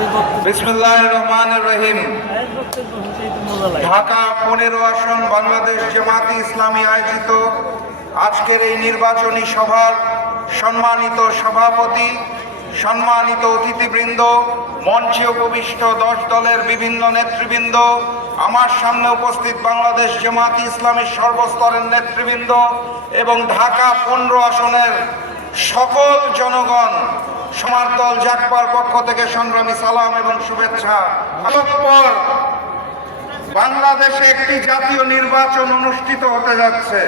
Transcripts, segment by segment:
রহমান রহিম। ঢাকা পনেরো আসন বাংলাদেশ জামাতি ইসলামী আয়োজিত আজকের এই নির্বাচনী সভার সম্মানিত সভাপতি, সম্মানিত অতিথিবৃন্দ, মঞ্চে উপবিষ্ট দশ দলের বিভিন্ন নেতৃবৃন্দ, আমার সামনে উপস্থিত বাংলাদেশ জামাতি ইসলামের সর্বস্তরের নেতৃবৃন্দ এবং ঢাকা পনেরো আসনের সকল জনগণ সমারদল জাকপার পক্ষ থেকে সংগ্রামী সালাম এবং শুভেচ্ছা। পর বাংলাদেশে একটি জাতীয় নির্বাচন অনুষ্ঠিত হতে যাচ্ছে।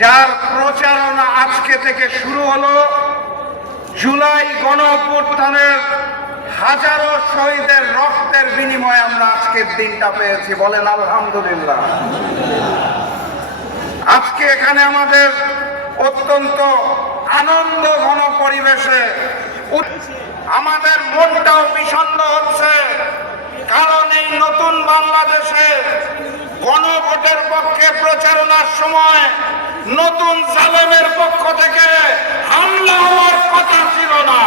যার প্রচারণা আজকে থেকে শুরু হলো। জুলাই গণ অভ্যুত্থানের হাজারো শহীদের রক্তের বিনিময়ে আমরা আজকের দিনটা পেয়েছি, বলেন আলহামদুলিল্লাহ। আজকে এখানে আমাদের অত্যন্ত আনন্দ ঘন পরিবেশে আমাদের মনটাও বিষণ্ণ হচ্ছে। কারণ এই নতুন বাংলাদেশে গণভোটের পক্ষে প্রচারণার সময় নতুন জালেমের পক্ষ থেকে হামলা হওয়ার কথা ছিল না।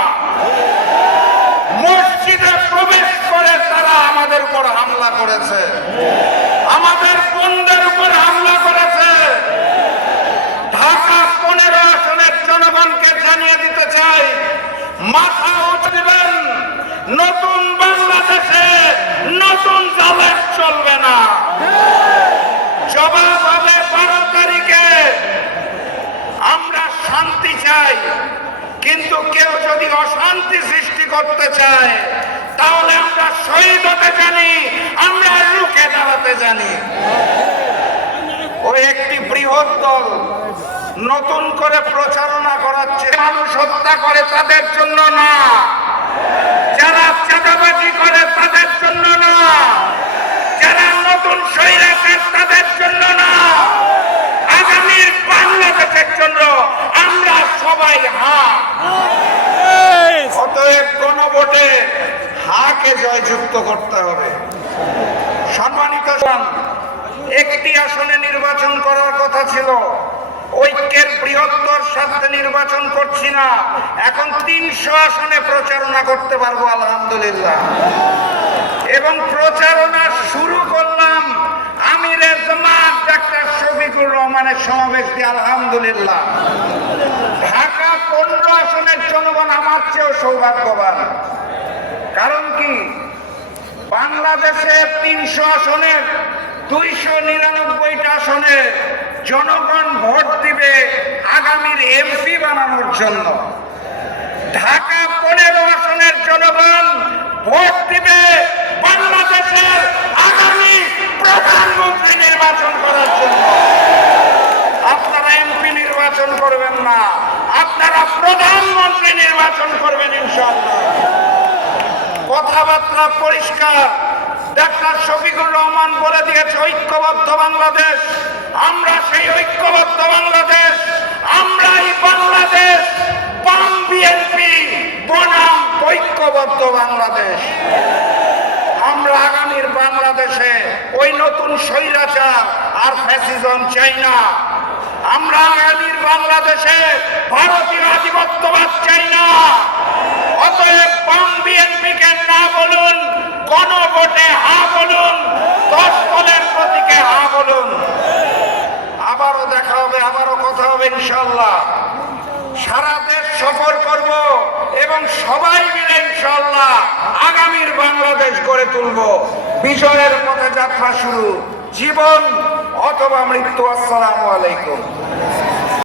মসজিদে প্রবেশ করে তারা আমাদের উপর হামলা করেছে। আমাদের বোনদের উপর হামলা করেছে ঢাকা পনেরো আসনের জনগণকে জানিয়ে দিতে চাই মাথা উঁচু দিবেন। নতুন বাংলাদেশে নতুন জালের চলবে না। জবাব হবে বারো তারিখে। আমরা শান্তি চাই, কিন্তু কেউ যদি অশান্তি সৃষ্টি করতে চায়, তাহলে আমরা শহীদ হতে জানি, আমরা রুখে দাঁড়াতে জানি। ও একটি বৃহৎ দল। নতুন করে প্রচারণা করাচ্ছে মানুষ হত্যা করে তাদের জন্য না। যারা চাঁদাবাজি করে তাদের জন্য না। যারা নতুন স্বৈরাচার তাদের জন্য না। আগামীর বাংলাদেশের জন্য আমরা সবাই হা অতএব গণভোটে হাকে জয়যুক্ত করতে হবে। সম্মানিত একটি আসনে নির্বাচন করার কথা ছিল। ঐক্যের বৃহত্তর স্বার্থে নির্বাচন করছি না। এখন তিনশো আসনে প্রচারণা করতে পারব, আলহামদুলিল্লাহ। এবং প্রচারণা শুরু করলাম আমিরের জামাত, ডাক্তার শফিকুর রহমানের সমাবেশ দিয়ে, আলহামদুলিল্লাহ। ঢাকা পনেরো আসনের জনগণ আমার চেয়েও সৌভাগ্যবান। কারণ কি? বাংলাদেশে তিনশো আসনের দুইশো নিরানব্বইটা আসনে জনগণ ভোট দিবে আগামীর এমপি বানানোর জন্য। ঢাকা পনেরো আসনের জনগণ ভোট দিবে বাংলাদেশের আগামী প্রধানমন্ত্রী নির্বাচন করার জন্য। আপনারা এমপি নির্বাচন করবেন না, আপনারা প্রধানমন্ত্রী নির্বাচন করবেন ইনশাআল্লাহ। কথাবার্তা পরিষ্কার। ডাক্তার শফিকুর রহমান বলে দিয়েছে, ঐক্যবদ্ধ বাংলাদেশ। আমরা সেই ঐক্যবদ্ধ বাংলাদেশ। আমরাই বাংলাদেশ। বাম বিএনপি বনাম ঐক্যবদ্ধ বাংলাদেশ। আমরা আগামীর বাংলাদেশে ওই নতুন স্বৈরাচার আর ফ্যাসিজম চাই না। আমরা আগামীর বাংলাদেশে ভারতীয় আধিপত্যবাদ চাই না। অতএব বাম বিএনপিকে না বলুন গণভোটে হা বলুন দশ দলের প্রতীকে হা বলুন আবারও দেখা হবে আবারও কথা হবে ইনশাল্লাহ সারা দেশ সফর করব এবং সবাই মিলে ইনশাল্লাহ আগামীর বাংলাদেশ গড়ে তুলব। বিজয়ের পথে যাত্রা শুরু। জীবন অথবা মৃত্যু, আসসালামু আলাইকুম।